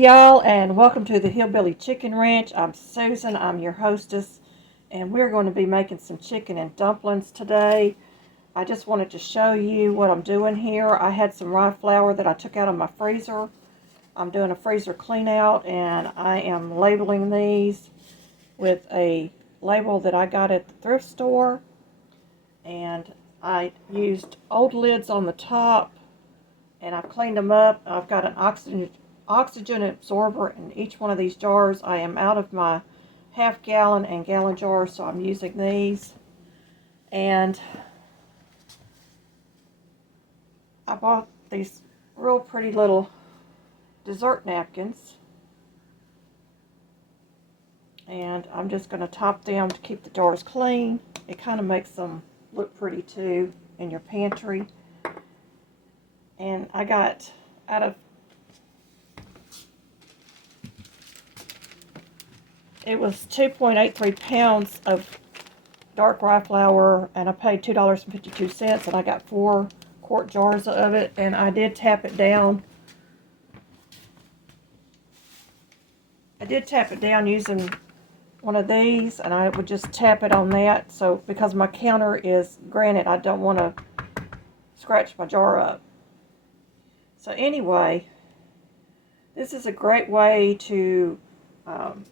Hey y'all, and welcome to the Hillbilly Chicken Ranch. I'm Susan, I'm your hostess, and we're going to be making some chicken and dumplings today. I just wanted to show you what I'm doing here. I had some rye flour that I took out of my freezer. I'm doing a freezer clean out, and I am labeling these with a label that I got at the thrift store. And I used old lids on the top, and I've cleaned them up. I've got an oxygen absorber in each one of these jars. I am out of my half-gallon and gallon jars, so I'm using these. And I bought these real pretty little dessert napkins, and I'm just going to top them to keep the jars clean. It kind of makes them look pretty too in your pantry. And I got out of it was 2.83 pounds of dark rye flour, and I paid $2.52, and I got 4 quart jars of it, and I did tap it down. I did tap it down using one of these, and I would just tap it on that. So because my counter is granite, I don't want to scratch my jar up. So anyway, this is a great way to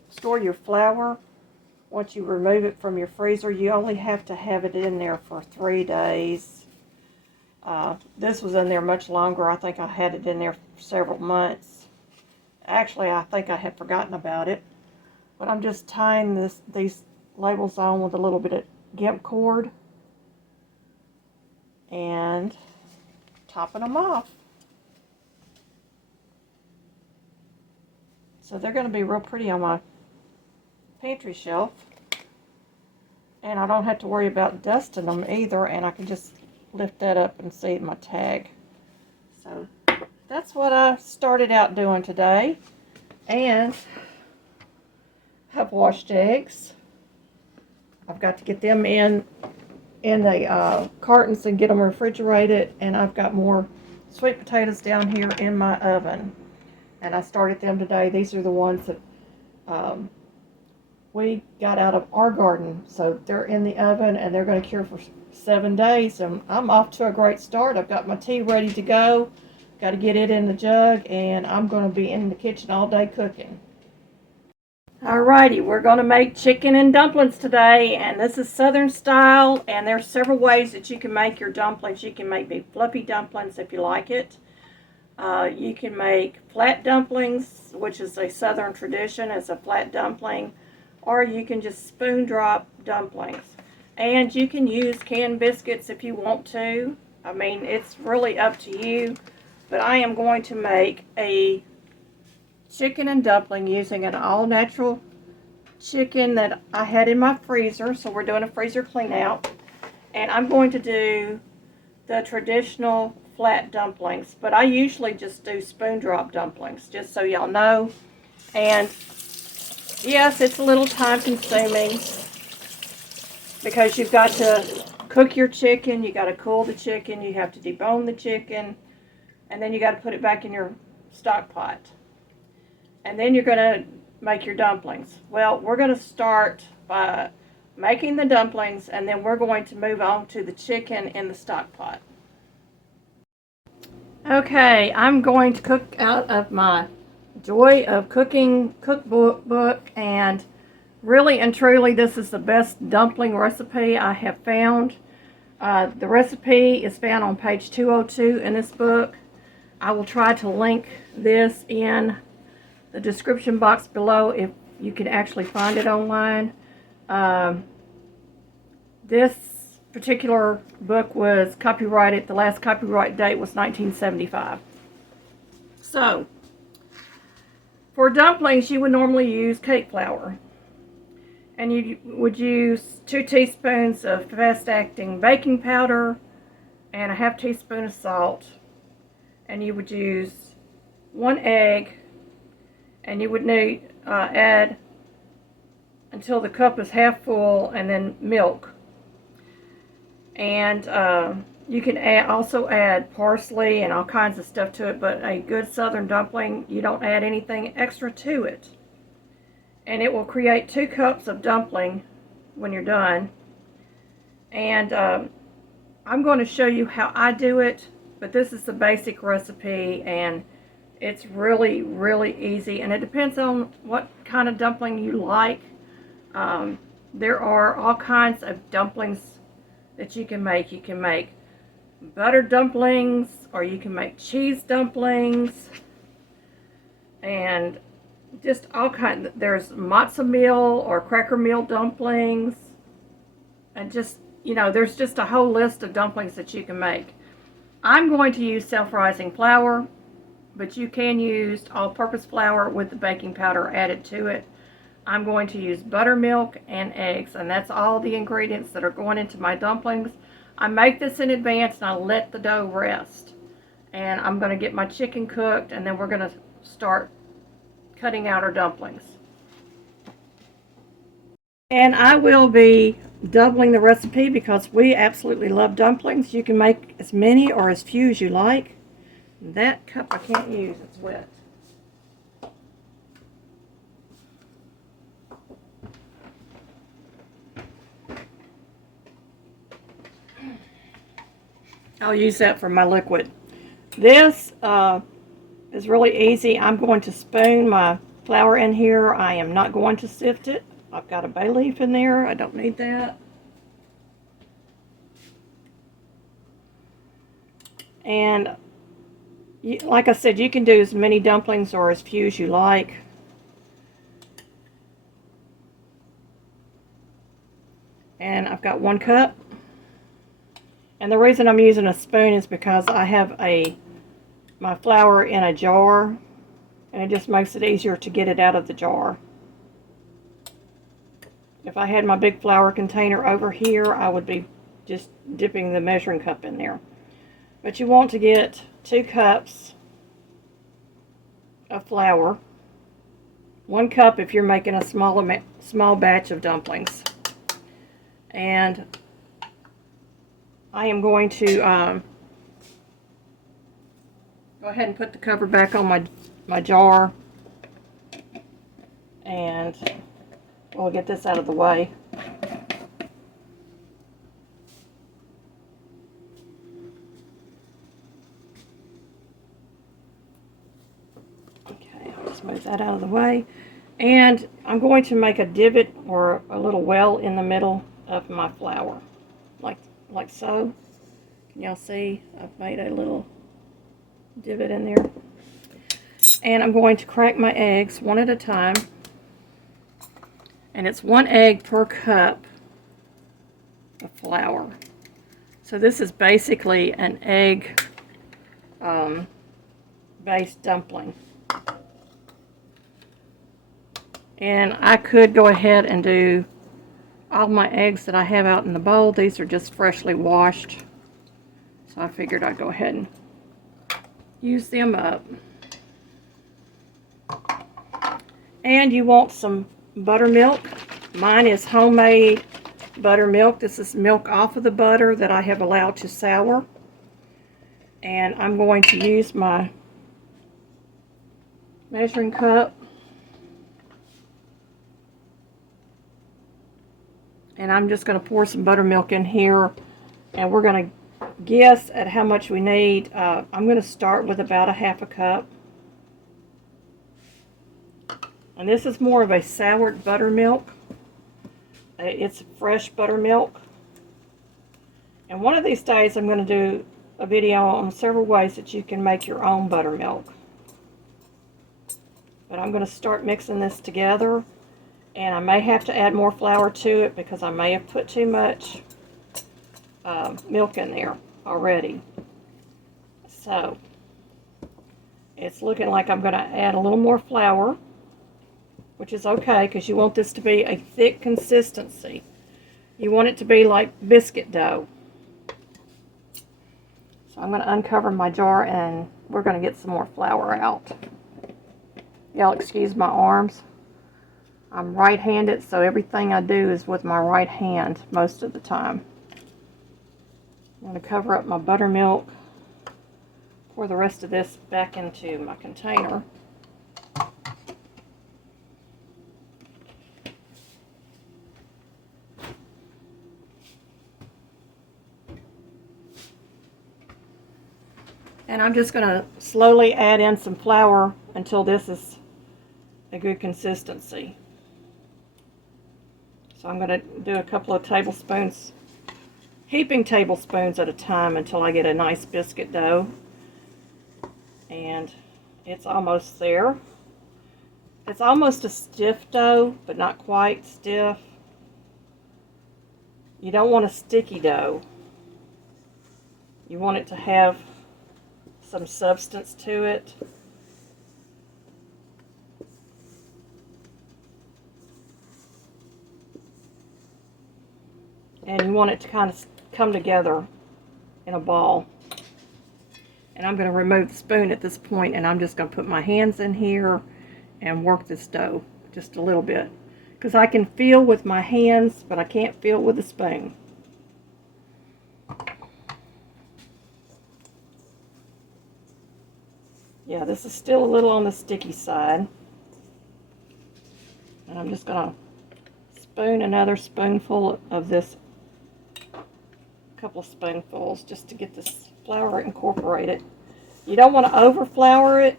store your flour. Once you remove it from your freezer, you only have to have it in there for 3 days. This was in there much longer. I think I had it in there for several months. Actually, I think I had forgotten about it. But I'm just tying these labels on with a little bit of gimp cord and topping them off. So they're going to be real pretty on my pantry shelf. And I don't have to worry about dusting them either, and I can just lift that up and see my tag. So that's what I started out doing today. And I've washed eggs. I've got to get them in the cartons and get them refrigerated, and I've got more sweet potatoes down here in my oven. And I started them today. These are the ones that we got out of our garden. So they're in the oven, and they're going to cure for 7 days. And I'm off to a great start. I've got my tea ready to go. Got to get it in the jug, and I'm going to be in the kitchen all day cooking. Alrighty, we're going to make chicken and dumplings today, and this is Southern style, and there's several ways that you can make your dumplings. You can make big fluffy dumplings if you like it. You can make flat dumplings, which is a Southern tradition. It's a flat dumpling. Or you can just spoon drop dumplings. And you can use canned biscuits if you want to. I mean, it's really up to you. But I am going to make a chicken and dumpling using an all-natural chicken that I had in my freezer. So we're doing a freezer clean out. And I'm going to do the traditional flat dumplings, but I usually just do spoon drop dumplings, just so y'all know. And yes, it's a little time consuming because you've got to cook your chicken, you got to cool the chicken, you have to debone the chicken, and then you got to put it back in your stock pot. And then you're going to make your dumplings. Well, we're going to start by making the dumplings, and then we're going to move on to the chicken in the stock pot. Okay, I'm going to cook out of my Joy of Cooking cookbook, and really and truly this is the best dumpling recipe I have found. The recipe is found on page 202 in this book. I will try to link this in the description box below if you can actually find it online. This particular book was copyrighted, the last copyright date was 1975. So, for dumplings, you would normally use cake flour. And you would use 2 teaspoons of fast-acting baking powder and a half teaspoon of salt. And you would use 1 egg, and you would need add until the cup is half full, and then milk. And You can also add parsley and all kinds of stuff to it, but a good southern dumpling, you don't add anything extra to it. And it will create 2 cups of dumpling when you're done. And I'm going to show you how I do it, but this is the basic recipe, and it's really, really easy, and it depends on what kind of dumpling you like. There are all kinds of dumplings that you can make. You can make butter dumplings, or you can make cheese dumplings, and just all kinds. There's matzo meal or cracker meal dumplings, and just, you know, there's just a whole list of dumplings that you can make. I'm going to use self-rising flour, but you can use all-purpose flour with the baking powder added to it. I'm going to use buttermilk and eggs, and that's all the ingredients that are going into my dumplings. I make this in advance and I let the dough rest. And I'm going to get my chicken cooked, and then we're going to start cutting out our dumplings. And I will be doubling the recipe because we absolutely love dumplings. You can make as many or as few as you like. That cup I can't use, it's wet. I'll use that for my liquid. This is really easy. I'm going to spoon my flour in here. I am not going to sift it. I've got a bay leaf in there. I don't need that. And like I said, you can do as many dumplings or as few as you like. And I've got 1 cup. And the reason I'm using a spoon is because I have my flour in a jar, and it just makes it easier to get it out of the jar. If I had my big flour container over here, I would be just dipping the measuring cup in there. But you want to get 2 cups of flour. 1 cup if you're making a small batch of dumplings. And I am going to go ahead and put the cover back on my jar, and we'll get this out of the way. Okay, I'll just move that out of the way. And I'm going to make a divot or a little well in the middle of my flour, like so. Can y'all see? I've made a little divot in there. And I'm going to crack my eggs 1 at a time. And it's 1 egg per cup of flour. So this is basically an egg based dumpling. And I could go ahead and do all my eggs that I have out in the bowl. These are just freshly washed. So I figured I'd go ahead and use them up. And you want some buttermilk. Mine is homemade buttermilk. This is milk off of the butter that I have allowed to sour. And I'm going to use my measuring cup. And I'm just going to pour some buttermilk in here, and we're going to guess at how much we need. I'm going to start with about a 1/2 cup. And this is more of a soured buttermilk. It's fresh buttermilk. And one of these days I'm going to do a video on several ways that you can make your own buttermilk. But I'm going to start mixing this together. And I may have to add more flour to it because I may have put too much milk in there already. So it's looking like I'm going to add a little more flour, which is okay because you want this to be a thick consistency. You want it to be like biscuit dough. So I'm going to uncover my jar and we're going to get some more flour out. Y'all excuse my arms. I'm right-handed, so everything I do is with my right hand most of the time. I'm going to cover up my buttermilk, pour the rest of this back into my container. And I'm just going to slowly add in some flour until this is a good consistency. So I'm going to do a couple of tablespoons, heaping tablespoons at a time until I get a nice biscuit dough. And it's almost there. It's almost a stiff dough, but not quite stiff. You don't want a sticky dough. You want it to have some substance to it. And you want it to kind of come together in a ball. And I'm going to remove the spoon at this point, and I'm just going to put my hands in here and work this dough just a little bit. Because I can feel with my hands, but I can't feel with a spoon. Yeah, this is still a little on the sticky side. And I'm just going to spoon another spoonful of this, a couple of spoonfuls, just to get this flour incorporated. You don't want to over flour it,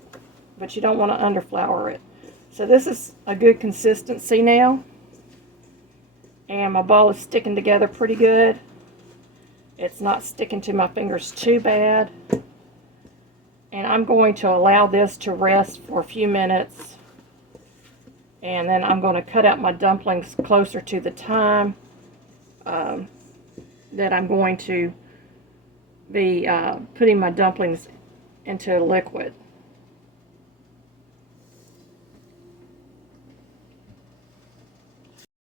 but you don't want to under flour it. So this is a good consistency now. And my ball is sticking together pretty good. It's not sticking to my fingers too bad. And I'm going to allow this to rest for a few minutes. And then I'm going to cut out my dumplings closer to the time that I'm going to be putting my dumplings into a liquid.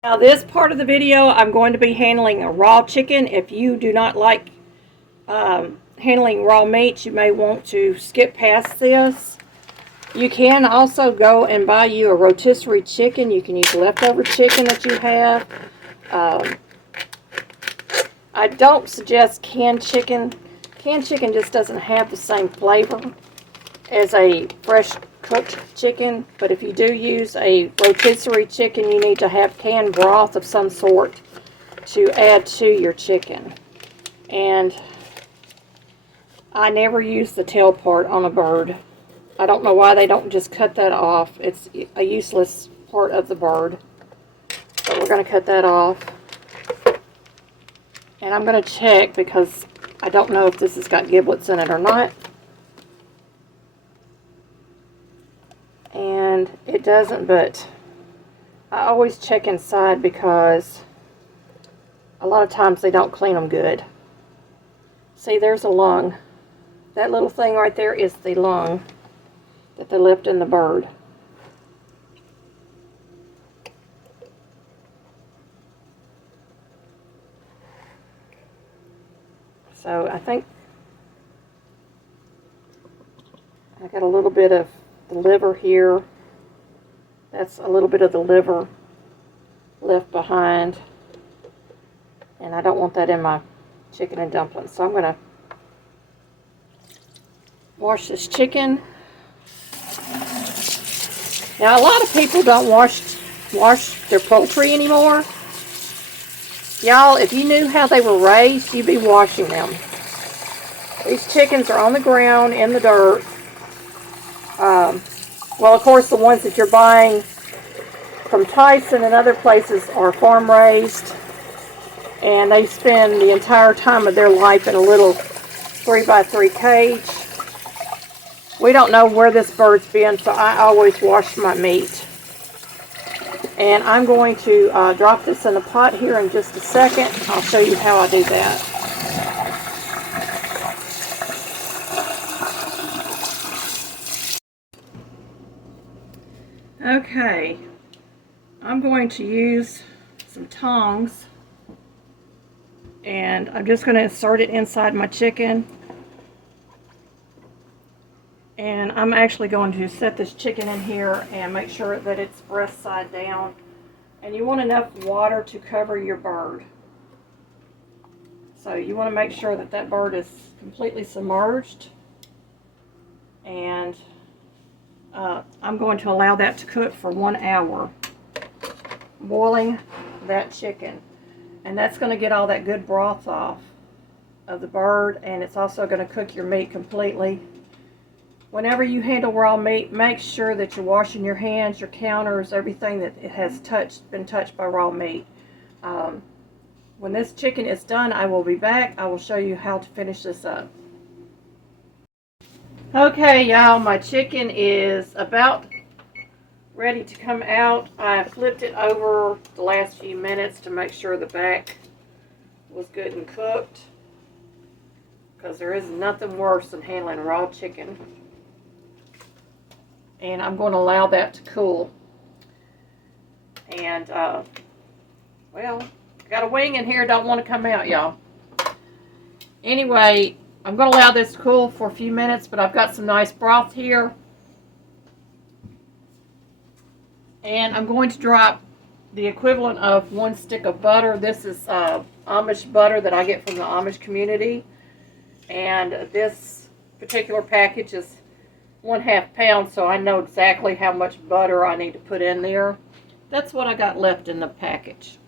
Now this part of the video, I'm going to be handling a raw chicken. If you do not like handling raw meat, you may want to skip past this. You can also go and buy you a rotisserie chicken. You can use leftover chicken that you have. I don't suggest canned chicken. Canned chicken just doesn't have the same flavor as a fresh cooked chicken, but if you do use a rotisserie chicken, you need to have canned broth of some sort to add to your chicken. And I never use the tail part on a bird. I don't know why they don't just cut that off. It's a useless part of the bird. But we're going to cut that off. And I'm going to check because I don't know if this has got giblets in it or not. And it doesn't, but I always check inside because a lot of times they don't clean them good. See, there's a lung. That little thing right there is the lung that they left in the bird. So I think I got a little bit of the liver here. That's a little bit of the liver left behind. And I don't want that in my chicken and dumplings. So I'm going to wash this chicken. Now a lot of people don't wash their poultry anymore. Y'all, if you knew how they were raised, you'd be washing them. These chickens are on the ground in the dirt. Well, of course, the ones that you're buying from Tyson and other places are farm raised, and they spend the entire time of their life in a little 3x3 cage. We don't know where this bird's been, so I always wash my meat. And I'm going to drop this in the pot here in just a second. I'll show you how I do that. Okay, I'm going to use some tongs, and I'm just going to insert it inside my chicken. And I'm actually going to set this chicken in here and make sure that it's breast side down. And you want enough water to cover your bird. So you want to make sure that that bird is completely submerged. And I'm going to allow that to cook for 1 hour, boiling that chicken. And that's going to get all that good broth off of the bird, and it's also going to cook your meat completely. Whenever you handle raw meat, make sure that you're washing your hands, your counters, everything that it has been touched by raw meat. When this chicken is done, I will be back. I will show you how to finish this up. Okay, y'all, my chicken is about ready to come out. I flipped it over the last few minutes to make sure the back was good and cooked, because there is nothing worse than handling raw chicken. And I'm going to allow that to cool. And, well, got a wing in here, don't want to come out, y'all. Anyway, I'm going to allow this to cool for a few minutes, but I've got some nice broth here. And I'm going to drop the equivalent of 1 stick of butter. This is Amish butter that I get from the Amish community. And this particular package is 1/2 pound, so I know exactly how much butter I need to put in there. That's what I got left in the package.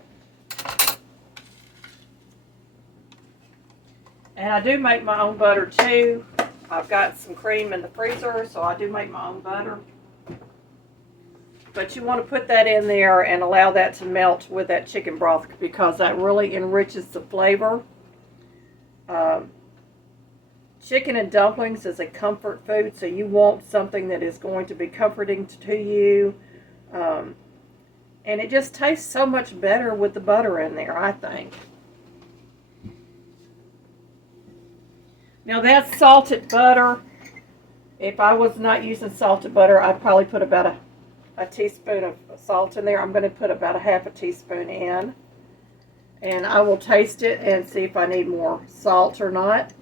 And I do make my own butter too. I've got some cream in the freezer, so I do make my own butter. But you want to put that in there and allow that to melt with that chicken broth, because that really enriches the flavor. Chicken and dumplings is a comfort food, so you want something that is going to be comforting to you. And it just tastes so much better with the butter in there, I think. Now that's salted butter. If I was not using salted butter, I'd probably put about a teaspoon of salt in there. I'm going to put about 1/2 teaspoon in. And I will taste it and see if I need more salt or not.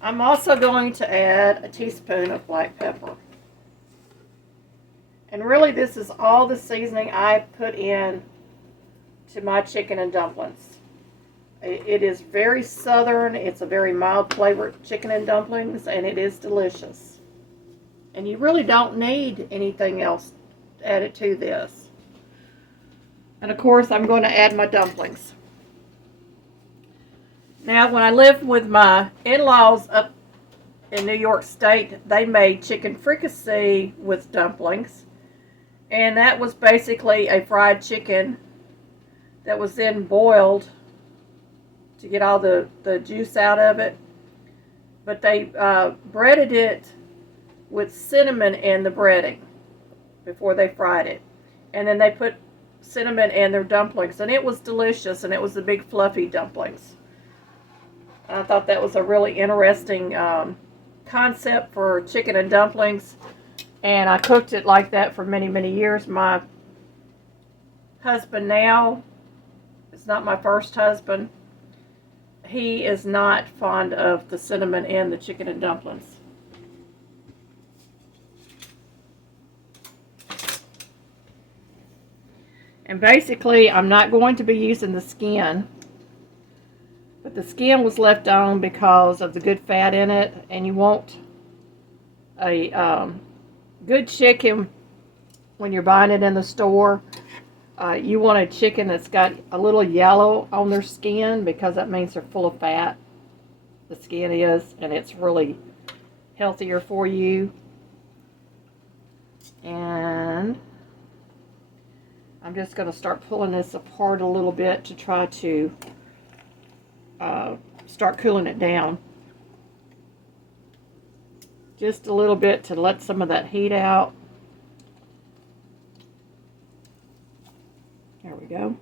I'm also going to add a teaspoon of black pepper. And really this is all the seasoning I put in to my chicken and dumplings. It is very southern. It's a very mild flavored chicken and dumplings, and it is delicious. And you really don't need anything else added to this. And of course, I'm going to add my dumplings. Now, when I lived with my in-laws up in New York State, they made chicken fricassee with dumplings. And that was basically a fried chicken that was then boiled to get all the juice out of it. But they breaded it with cinnamon in the breading before they fried it. And then they put cinnamon in their dumplings. And it was delicious, and it was the big fluffy dumplings. I thought that was a really interesting concept for chicken and dumplings. And I cooked it like that for many, many years. My husband now, it's not my first husband, he is not fond of the cinnamon in the chicken and dumplings. And basically, I'm not going to be using the skin. But the skin was left on because of the good fat in it. And you want a good chicken when you're buying it in the store. You want a chicken that's got a little yellow on their skin, because that means they're full of fat. The skin is, and it's really healthier for you. And I'm just going to start pulling this apart a little bit to try to start cooling it down. Just a little bit to let some of that heat out. There we go.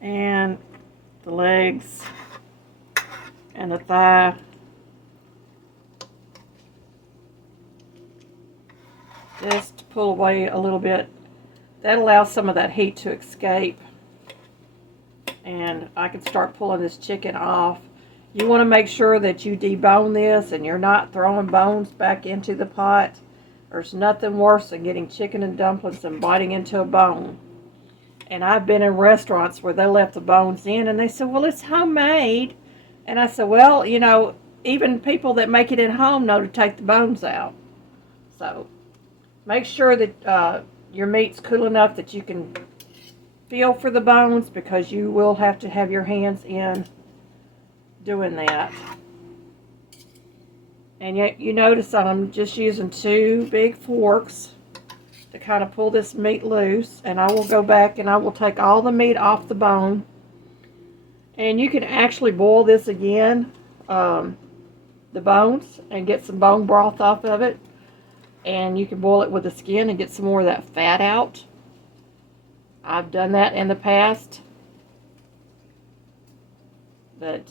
And the legs and the thigh. Just pull away a little bit. That allows some of that heat to escape. And I can start pulling this chicken off. You want to make sure that you debone this and you're not throwing bones back into the pot. There's nothing worse than getting chicken and dumplings and biting into a bone. And I've been in restaurants where they left the bones in and they said, well, it's homemade. And I said, well, you know, even people that make it at home know to take the bones out. So make sure that your meat's cool enough that you can feel for the bones, because you will have to have your hands in doing that. And yet you notice I'm just using 2 big forks to kind of pull this meat loose, and I will go back and I will take all the meat off the bone. And you can actually boil this again, the bones, and get some bone broth off of it, and you can boil it with the skin and get some more of that fat out. I've done that in the past, but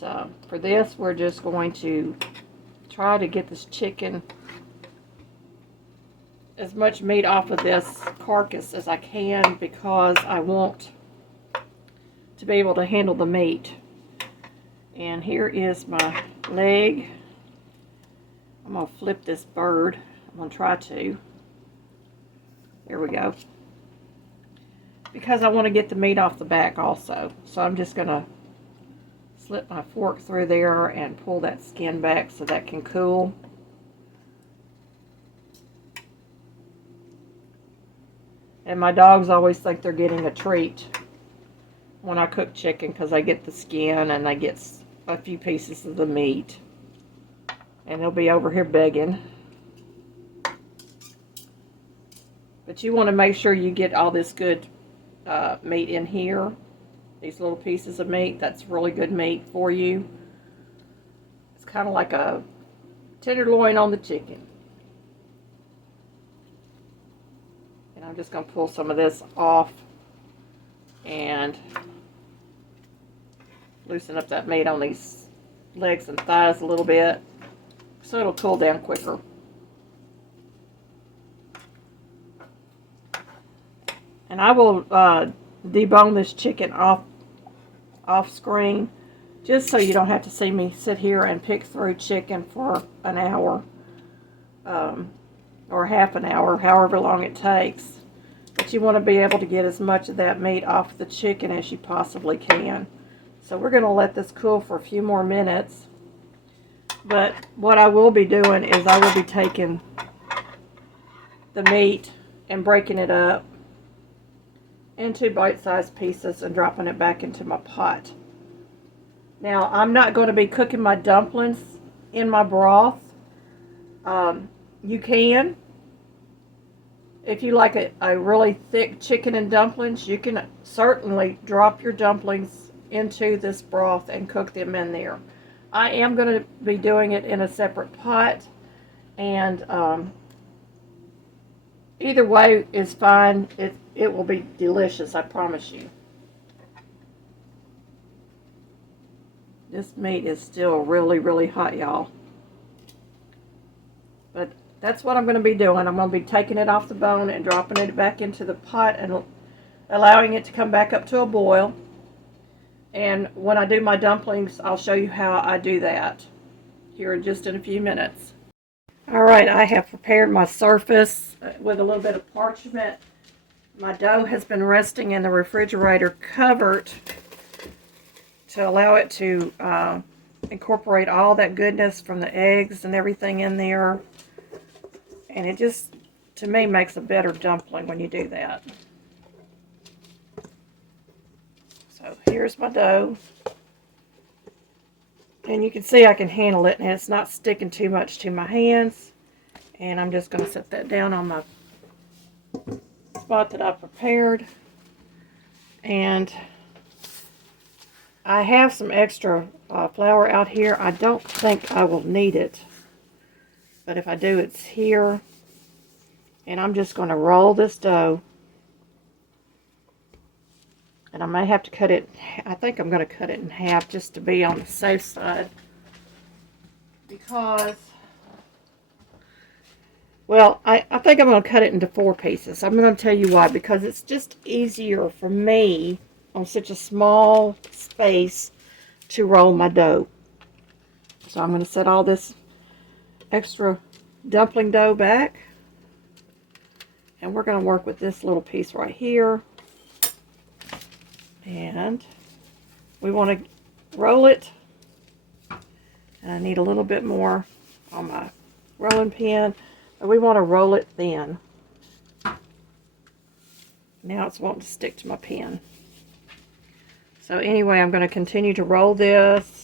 for this we're just going to try to get this chicken, as much meat off of this carcass as I can, because I want to be able to handle the meat. And here is my leg. I'm going to flip this bird. I'm going to try to. There we go. Because I want to get the meat off the back also. So I'm just going to slip my fork through there and pull that skin back so that can cool. And my dogs always think they're getting a treat when I cook chicken, because they get the skin and they get a few pieces of the meat. And they'll be over here begging. But you want to make sure you get all this good meat in here. These little pieces of meat, that's really good meat for you. It's kind of like a tenderloin on the chicken. And I'm just going to pull some of this off and loosen up that meat on these legs and thighs a little bit so it'll cool down quicker. And I will debone this chicken off screen, just so you don't have to see me sit here and pick through chicken for an hour or half an hour, however long it takes. But you want to be able to get as much of that meat off the chicken as you possibly can. So we're going to let this cool for a few more minutes. But what I will be doing is I will be taking the meat and breaking it up into bite-sized pieces and dropping it back into my pot. Now, I'm not going to be cooking my dumplings in my broth. You can. If you like a really thick chicken and dumplings, you can certainly drop your dumplings into this broth and cook them in there. I am going to be doing it in a separate pot, and either way is fine. It will be delicious, I promise you. This meat is still really, really hot, y'all. But that's what I'm going to be doing. I'm going to be taking it off the bone and dropping it back into the pot and allowing it to come back up to a boil. And when I do my dumplings, I'll show you how I do that here in just a few minutes. Alright, I have prepared my surface with a little bit of parchment. My dough has been resting in the refrigerator cupboard to allow it to incorporate all that goodness from the eggs and everything in there. And it just, to me, makes a better dumpling when you do that. So here's my dough. And you can see I can handle it, and it's not sticking too much to my hands. And I'm just going to set that down on my spot that I prepared. And I have some extra flour out here. I don't think I will need it, but if I do, it's here. And I'm just going to roll this dough, and I may have to cut it. I think I'm going to cut it in half just to be on the safe side, because, well, I think I'm going to cut it into 4 pieces. I'm going to tell you why. Because it's just easier for me on such a small space to roll my dough. So I'm going to set all this extra dumpling dough back. And we're going to work with this little piece right here. And we want to roll it. And I need a little bit more on my rolling pin. But we want to roll it thin. Now it's wanting to stick to my pen. So anyway, I'm going to continue to roll this.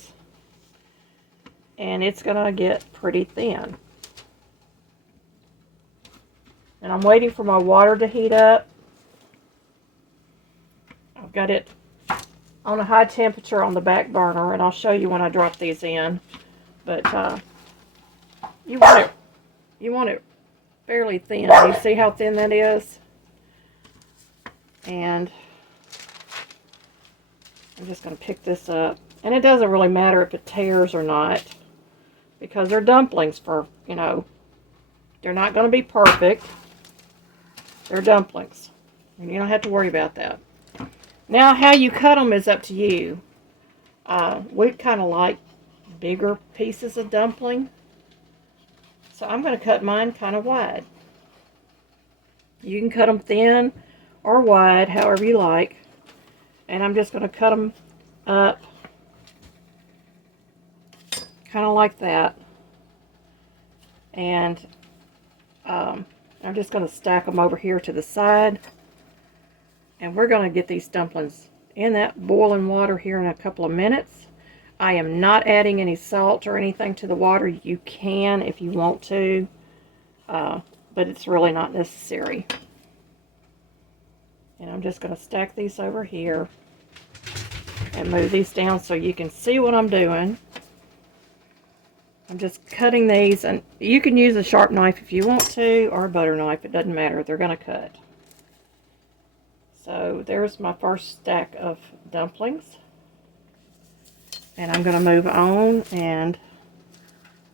And it's going to get pretty thin. And I'm waiting for my water to heat up. I've got it on a high temperature on the back burner, and I'll show you when I drop these in. But you want it fairly thin. You see how thin that is? And I'm just going to pick this up. And it doesn't really matter if it tears or not, because they're dumplings for, you know, they're not going to be perfect. They're dumplings. And you don't have to worry about that. Now, how you cut them is up to you. We kind of like bigger pieces of dumpling. So I'm going to cut mine kind of wide. You can cut them thin or wide, however you like. And I'm just going to cut them up kind of like that. And I'm just going to stack them over here to the side. And we're going to get these dumplings in that boiling water here in a couple of minutes. I am not adding any salt or anything to the water. You can if you want to, but it's really not necessary. And I'm just going to stack these over here and move these down so you can see what I'm doing. I'm just cutting these, and you can use a sharp knife if you want to, or a butter knife. It doesn't matter. They're going to cut. So there's my first stack of dumplings. And I'm going to move on, and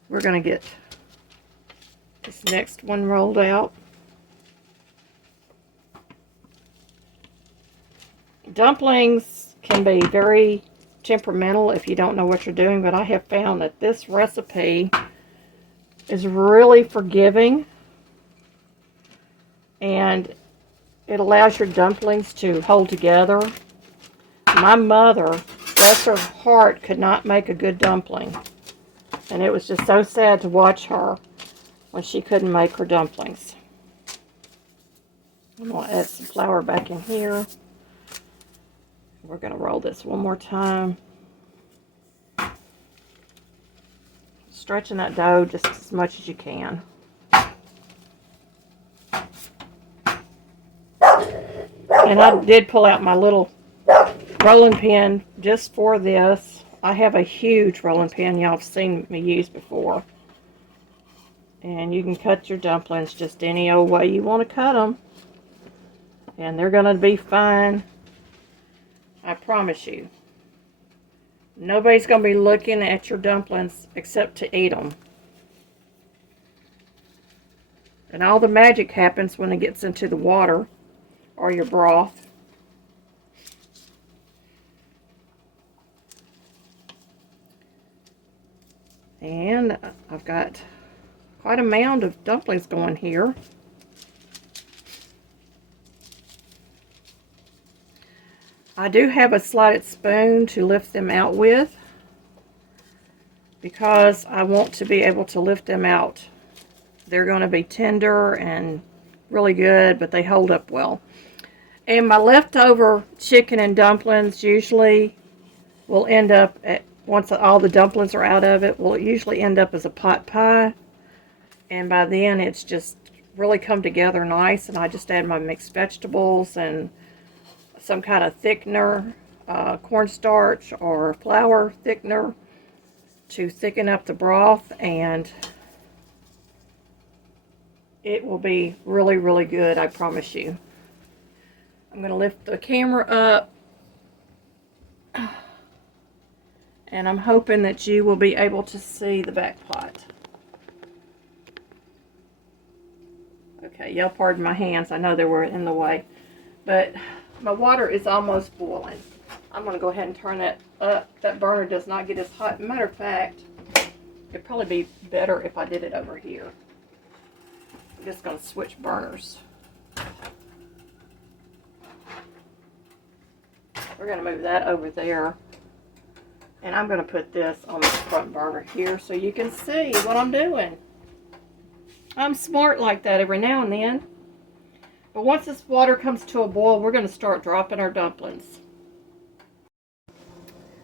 we're going to get this next one rolled out. Dumplings can be very temperamental if you don't know what you're doing, but I have found that this recipe is really forgiving, and it allows your dumplings to hold together. My mother, bless her heart, could not make a good dumpling, and it was just so sad to watch her when she couldn't make her dumplings. I'm going to add some flour back in here. We're going to roll this one more time. Stretching that dough just as much as you can. And I did pull out my little rolling pin just for this. I have a huge rolling pin y'all have seen me use before. And you can cut your dumplings just any old way you want to cut them. And they're going to be fine. I promise you. Nobody's going to be looking at your dumplings except to eat them. And all the magic happens when it gets into the water or your broth. And I've got quite a mound of dumplings going here. I do have a slotted spoon to lift them out with, because I want to be able to lift them out. They're going to be tender and really good, but they hold up well. And my leftover chicken and dumplings usually will end up, once all the dumplings are out of it, will usually end up as a pot pie. And by then it's just really come together nice, and I just add my mixed vegetables and some kind of thickener, cornstarch or flour thickener to thicken up the broth, and it will be really, really good, I promise you. I'm going to lift the camera up, and I'm hoping that you will be able to see the back pot. Okay, y'all pardon my hands. I know they were in the way, but my water is almost boiling. I'm going to go ahead and turn that up. That burner does not get as hot. Matter of fact, It'd probably be better if I did it over here. I'm just going to switch burners. We're going to move that over there. And I'm going to put this on the front burner here so you can see what I'm doing. I'm smart like that every now and then. But once this water comes to a boil, we're going to start dropping our dumplings.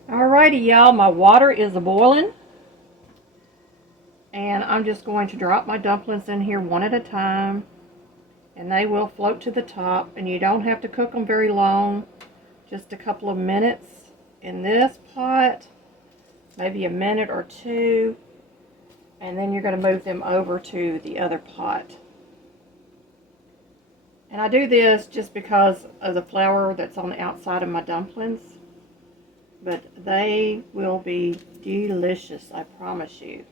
Alrighty, y'all, my water is boiling. And I'm just going to drop my dumplings in here one at a time. And they will float to the top. And you don't have to cook them very long. Just a couple of minutes in this pot. Maybe a minute or two. And then you're going to move them over to the other pot. And I do this just because of the flour that's on the outside of my dumplings. But they will be delicious, I promise you.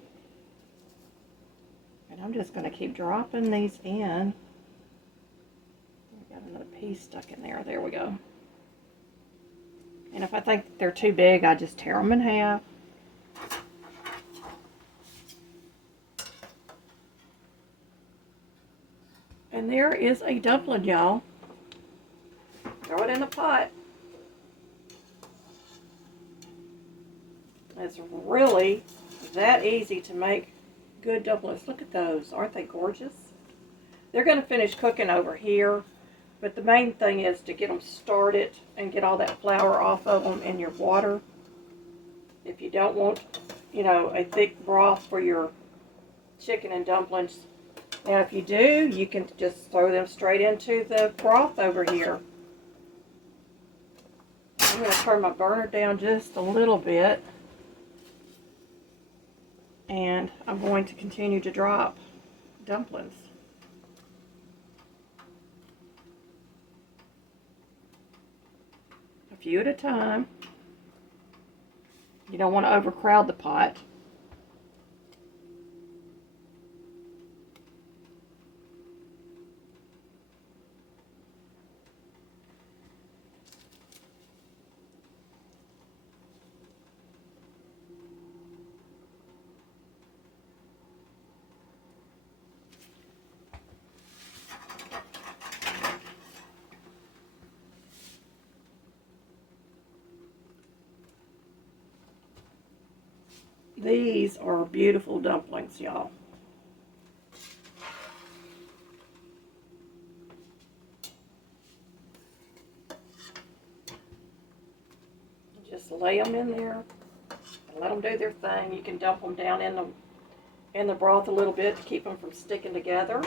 And I'm just going to keep dropping these in. Got another piece stuck in there. There we go. And if I think they're too big, I just tear them in half. And there is a dumpling, y'all. Throw it in the pot. It's really that easy to make good dumplings. Look at those. Aren't they gorgeous? They're going to finish cooking over here. But the main thing is to get them started and get all that flour off of them in your water. If you don't want, you know, a thick broth for your chicken and dumplings. Now if you do, you can just throw them straight into the broth over here. I'm going to turn my burner down just a little bit. And I'm going to continue to drop dumplings. A few at a time. You don't want to overcrowd the pot. These are beautiful dumplings, y'all. Just lay them in there and let them do their thing. You can dump them down in the broth a little bit to keep them from sticking together.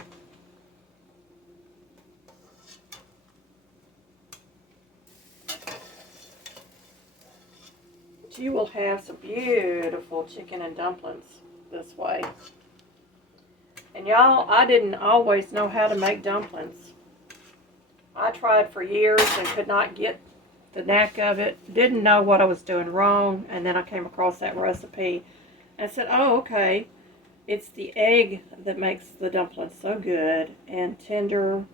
You will have some beautiful chicken and dumplings this way. And y'all, I didn't always know how to make dumplings. I tried for years and could not get the knack of it. Didn't know what I was doing wrong. And then I came across that recipe and I said, oh, okay. It's the egg that makes the dumplings so good and tender,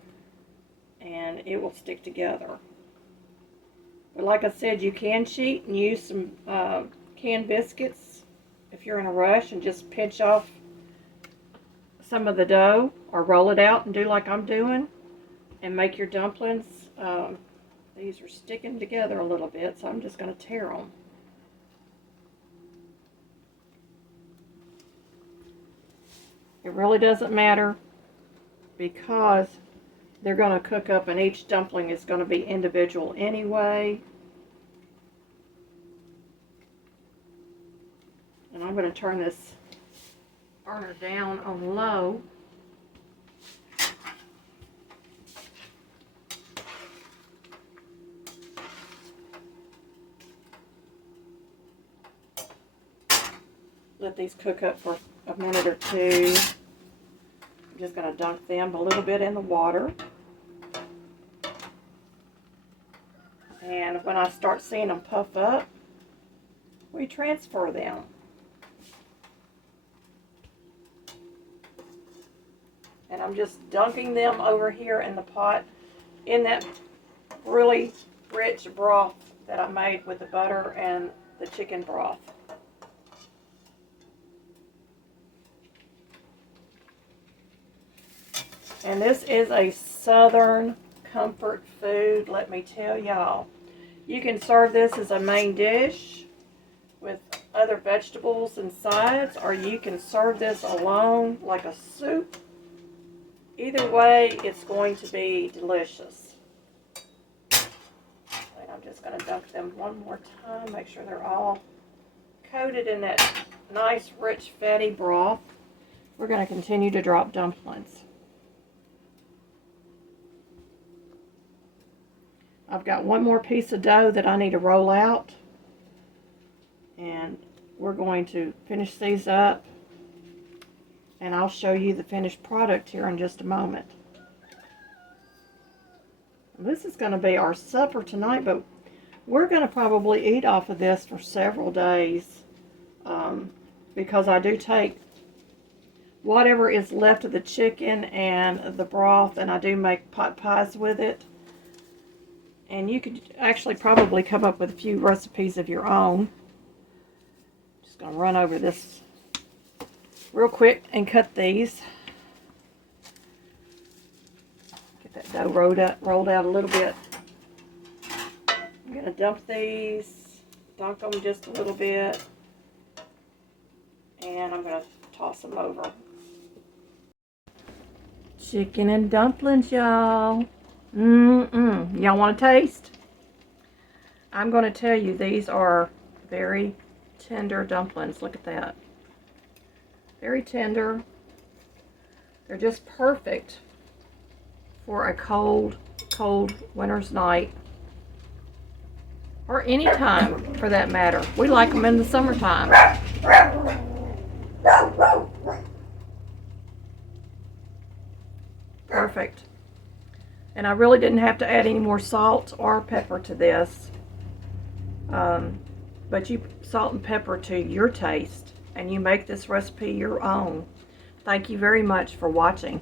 and it will stick together. But like I said, you can cheat and use some canned biscuits if you're in a rush and just pinch off some of the dough or roll it out and do like I'm doing and make your dumplings. These are sticking together a little bit, so I'm just going to tear them. It really doesn't matter because they're going to cook up and each dumpling is going to be individual anyway. And I'm going to turn this burner down on low. Let these cook up for a minute or two. I'm just going to dunk them a little bit in the water. And when I start seeing them puff up, we transfer them. And I'm just dunking them over here in the pot in that really rich broth that I made with the butter and the chicken broth. And this is a Southern comfort food, let me tell y'all. You can serve this as a main dish with other vegetables and sides, or you can serve this alone like a soup. Either way, it's going to be delicious. And I'm just going to dunk them one more time, make sure they're all coated in that nice, rich, fatty broth. We're going to continue to drop dumplings. I've got one more piece of dough that I need to roll out. And we're going to finish these up. And I'll show you the finished product here in just a moment. This is going to be our supper tonight, but we're going to probably eat off of this for several days. Because I do take whatever is left of the chicken and the broth, and I do make pot pies with it. And you could actually probably come up with a few recipes of your own. Just going to run over this real quick and cut these. Get that dough rolled out a little bit. I'm going to dump these, dunk them just a little bit, and I'm going to toss them over. Chicken and dumplings, y'all. Y'all want to taste? I'm going to tell you, these are very tender dumplings. Look at that. Very tender. They're just perfect for a cold winter's night. Or any time, for that matter. We like them in the summertime. Perfect. And I really didn't have to add any more salt or pepper to this. But you salt and pepper to your taste. And you make this recipe your own. Thank you very much for watching.